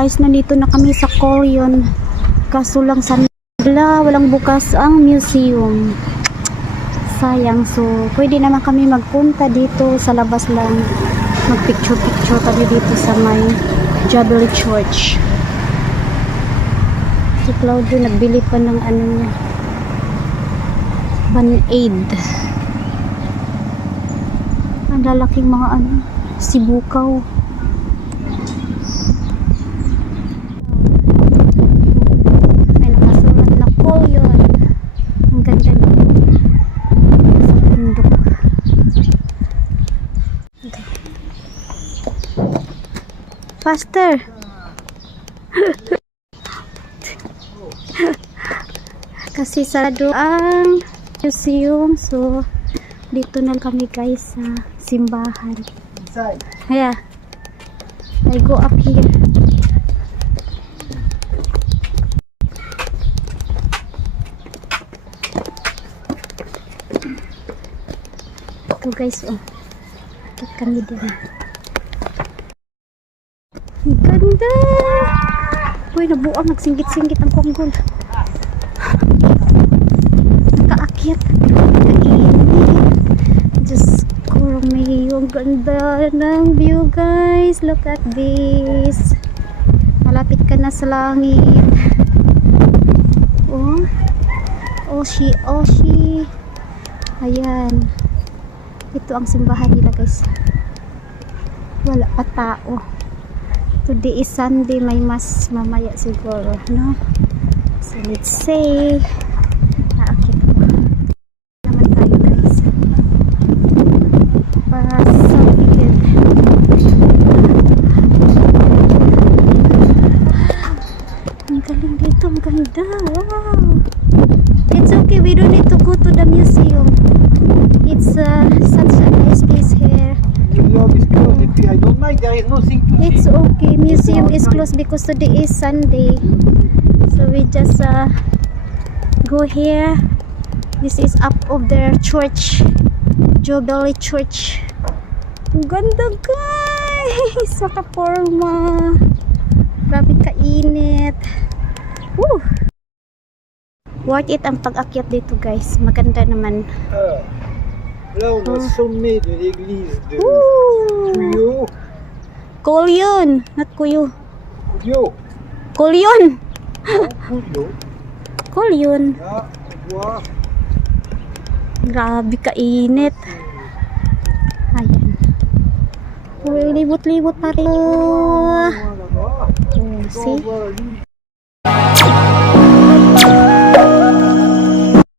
guys, nandito na kami sa Colion. Kaso lang walang bukas ang museum. Sayang. So, pwede naman kami magpunta dito sa labas lang. Magpicture-picture kami dito sa may Jubilee Church. Si Claudio nagbili pa ng ano niya, Band-Aid. Ang lalaking mga ano, sibukaw. May nakasulat na Colion. Ang ganda niya. Sa bundok. Okay. Faster! Kasi sarado ang museum, so dito na kami guys sa simbahan. Yeah, I go up here. Ito guys, oh, akit kami din. Ang ganda! Uy, nabuang, nagsingit-singit ang konggol. Nakaakyat. Diyos ko, may yung ganda ng view guys. Look at this. Malapit ka na sa langit. Oh, Oshi, Oshi. Ayan. Ito ang simbahan nila guys. Wala pa tao. Today is Sunday, may mas mamaya siguro, no? So let's say naakit mo naman tayo guys para sa weekend. Ang galing dito, ang ganda. Wow, it's okay, we don't need to go to the museum. It's such a nice place here. I don't mind, there is nothing to It's see. okay, museum is closed because today is Sunday. So we just go here. This is up of their church, Jubilee Church. Ang ganda guys, makaporma. Grabe kainit. Woo! Worth it ang pag-akyat dito guys. Maganda naman. Là, on a sommet de l'église de Woo! Cuyo. Colion, not Kuyo. Cuyo. Colion. Cuyo. Colion. Là, on voit. Grabe kainit. Ayan. Uy, libot-libot pa rin. Là-bas. Oh, On see? voit la lune.